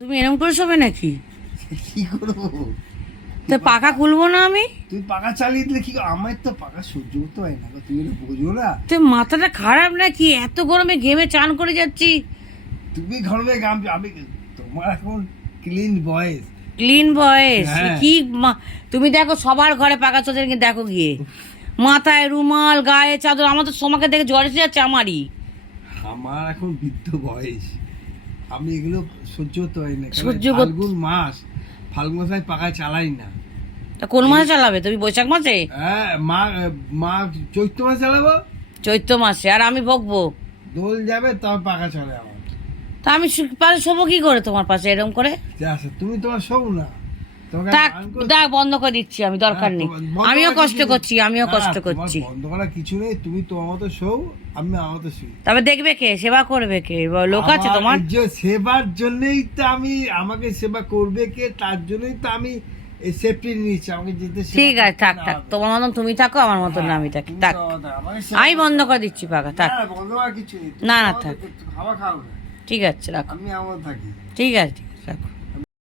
তুমি এরকম করে শোবে নাকি? কি করবো? তো পাখা খুলবো না আমি? তুই পাখা চালিয়ে দিলে কি আমার তো পাখা সহ্য করতে হয় না, তুমি এটা বোঝো না। তো মাথাটা খারাপ নাকি? এত গরমে ঘেমে চান করে যাচ্ছি। তুমি ঘরে গাম, আমি তোমার এখন ক্লিন ভয়েস। ক্লিন ভয়েস হ্যাঁ। কি তুমি দেখো সবার ঘরে পাখা চলছে, দেখো গিয়ে মাথায় রুমাল, গায়ে চাদর। আমার তো সোমাকে দেখে জ্বর এসে যাচ্ছে আমারই। আমার এখন বৃদ্ধ বয়স, আমি এগুলো সহ্য করতে হয় না। সহ্য ফাল্গুন মাস, ফাল্গুন মাসে আমি পাখা চালাই না। তা কোন মাসে চালাবে তুমি? বৈশাখ মাসে? হ্যাঁ, মা মা চৈত্র মাসে চালাবো। চৈত্র মাসে? আর আমি বকবো? দোল যাবে তাও পাখা চলে আমার। তা আমি পাশে শোবো কি করে তোমার পাশে এরকম করে? আচ্ছা, তুমি তোমার শোও না। তোমাকে থাক বারণ করছি। থাক, বন্ধ করে দিচ্ছি আমি, দরকার নেই। বন্ধ আমিও করার কষ্ট কিছু নেই। করছি, আমিও না, কষ্ট তোমার করছি। বন্ধ করার কিছু নেই, তুমি তোমার মতো শোও, আমি আমার মতো শুই। তবে দেখবে কে, সেবা করবে কে? লোক আছে আমার তোমার? সেবার জন্যই তো আমি, আমাকে সেবা করবে কে তার জন্যই তো আমি সেফটি নিয়েছি, আমাকে যেতে সেবা ঠিক আছে, করতে থাক না থাক, হবে। তোমার মতন তুমি থাকো, আমার মতন হ্যাঁ, আমি থাকি, তুমি থাক। তো আমাকে সেবা আমি বন্ধ করতে করে হবে। দিচ্ছি পাখা, থাক। না, বন্ধ করার কিছু নেই, তুমি না, না, আমাকে থাক। খাওয়া খাও না, ঠিক আছে, রাখো। আমি আমার থাকি। ঠিক আছে, ঠিক আছে, রাখো।